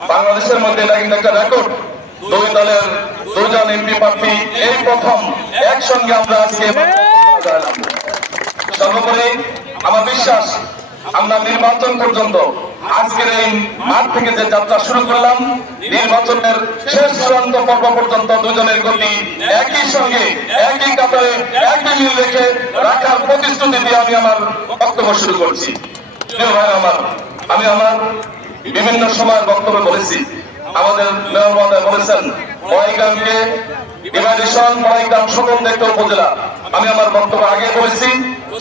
বাংলাদেশের মধ্যে এটা কিন্তু একটা রেকর্ড দুই দলের দুজন এমপি প্রার্থী এই প্রথম একসঙ্গে আমরা আজকে সর্বোপরি আমার বিশ্বাস, আমরা নির্বাচন পর্যন্ত আজকের এই মাঠ থেকে যে যাত্রা শুরু করলাম, নির্বাচনের শেষ চূড়ান্ত পর্ব পর্যন্ত দুজনের গতি একই সঙ্গে, একই কাতারে, একই মিল রেখে রাখার প্রতিশ্রুতি দিয়ে আমি আমার বক্তব্য শুরু করছি। আমার, আমি আমার বিভিন্ন সময় বক্তব্য বলেছি আমাদের মেয়র মহোদয় বলেছেন বড়াইগ্রাম সকল উপজেলা। আমি আমার বক্তব্য আগে বলেছি,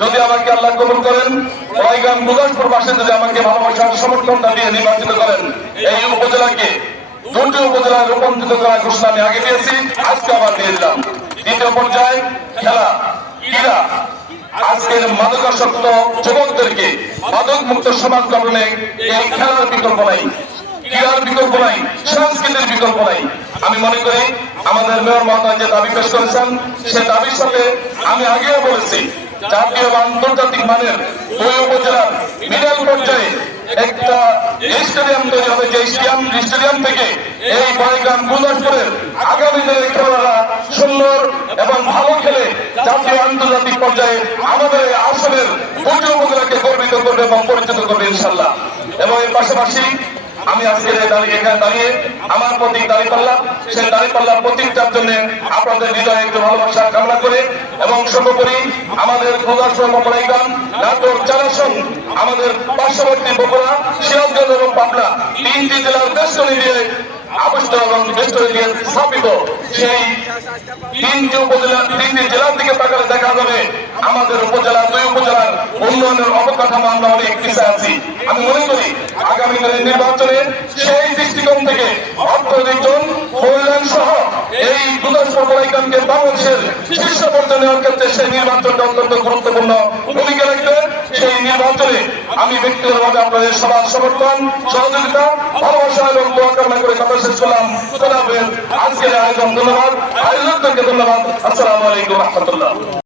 যদি আমাকে আল্লাহ কবুল করেন বড়াইগ্রাম গুদাসপুর পাশে যদি আমাকে ভালোবাসার সমর্থনটা দিয়ে নির্বাচিত করেন, এই উপজেলাকে দুটি উপজেলায় রূপান্তরিত করার ঘোষণা আমি আগে দিয়েছি, আজকে আবার দিয়ে দিলাম। দ্বিতীয় পর্যায়ে খেলা, ক্রীড়া। আজকের মাদকাসক্ত যুবকদেরকে মাদক মুক্ত সমাজ গঠনে এই খেলার বিকল্প নাই, ক্রীড়ার বিকল্প নাই, সংস্কৃতির বিকল্প নাই। আমি মনে করি আমাদের মেয়র মহোদয় যে দাবি পেশ করেছেন, সে দাবির সাথে আমি আগেও বলেছি, জাতীয় বা আন্তর্জাতিক মানের দুই উপজেলার মিডল পর্যায়ে একটা স্টেডিয়াম তৈরি হবে যে স্টেডিয়াম স্টেডিয়াম থেকে বড়গ্রাম গুলদাসপুরের আগামী দিনের খেলোয়াড়রা সুন্দর এবং ভালো খেলে জাতীয় আন্তর্জাতিক পর্যায়ে আমাদের আসনের দুটি গর্বিত করবে এবং পরিচিত করবে ইনশাল্লাহ এবং এর পাশাপাশি আমি আজকে দাঁড়িয়ে এখানে দাঁড়িয়ে আমার প্রতীক দাঁড়িয়ে পাল্লাম সেই দাঁড়িয়ে পাল্লার প্রতীকটার জন্য আপনাদের হৃদয়ে একটু ভালোবাসা কামনা করে এবং সর্বোপরি আমাদের প্রদর্শন বড়াইগ্রাম নাটোর চালাসন আমাদের পার্শ্ববর্তী বগুড়া, সিরাজগঞ্জ এবং পাবনা, তিনটি জেলার বেষ্টনী দিয়ে আবিষ্ট এবং স্থাপিত সেই তিনটি উপজেলা তিনটি জেলার দিকে তাকালে দেখা যাবে আমাদের উপজেলা, দুই উপজেলার উন্নয়নের অবকাঠামো আমরা অনেক পিছিয়ে আছি। আমি মনে করি আগামী নির্বাচনে সেই দৃষ্টিকোণ থেকে অর্থনীতিজন কল্যাণ সহ এই দুদর্শন বড়াইকানকে বাংলাদেশের শীর্ষ পর্যায়ে নেওয়ার ক্ষেত্রে সেই নির্বাচনটা অত্যন্ত গুরুত্বপূর্ণ ভূমিকা রাখবে সেই নির্বাচনে আমি ব্যক্তিগতভাবে আপনাদের সবার সমর্থন, সহযোগিতা, ভালোবাসা এবং দোয়া কামনা করে কথা শেষ করলাম। আজকের আয়োজন ধন্যবাদ। আয়োজকদেরকে ধন্যবাদ। আসসালামু আলাইকুম রহমতুল্লাহ।